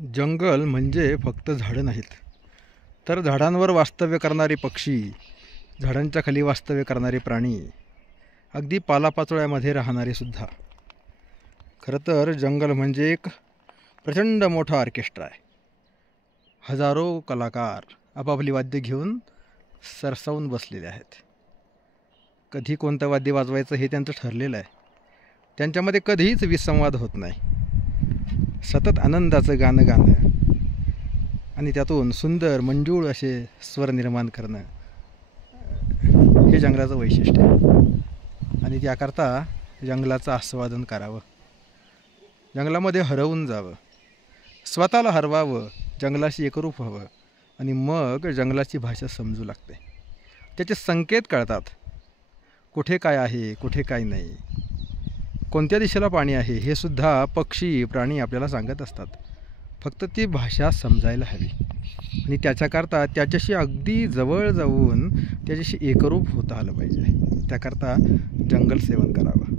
जंगल म्हणजे फक्त झाडं नाहीत, तर झाडांवर वास्तव्य करणारे पक्षी, झाडांच्या खाली वास्तव्य करणारे प्राणी, अगदी पालापाचोळ्यामध्ये राहणारे सुद्धा. खरं तर जंगल म्हणजे एक प्रचंड मोठा ऑर्केस्ट्रा आहे. हजारो कलाकार आपापली वाद्य घेऊन सरसावून बसलेले आहेत. कधी कोणतं वाद्य वाजवायचं हे त्यांचं ठरलेलं आहे. त्यांच्यामध्ये कधीच विसंवाद होत नाही. सतत आनंदाचं गाणं गाणं आणि त्यातून सुंदर मंजूळ असे स्वर निर्माण करणं हे जंगलाचं वैशिष्ट्य आहे. आणि त्याकरता जंगलाचं आस्वादन करावं, जंगलामध्ये हरवून जावं, स्वतःला हरवावं, जंगलाशी एकरूप व्हावं आणि मग जंगलाची भाषा समजू लागते. त्याचे संकेत कळतात, कुठे काय आहे, कुठे काय नाही, कोणत्या दिशेला पाणी आहे हे सुद्धा पक्षी प्राणी आपल्याला सांगत असतात. फक्त ती भाषा समजायला हवी आणि त्याच्याकरता त्याच्याशी अगदी जवळ जाऊन त्याच्याशी एकरूप होता आलं पाहिजे. त्याकरता जंगल सेवन करावं.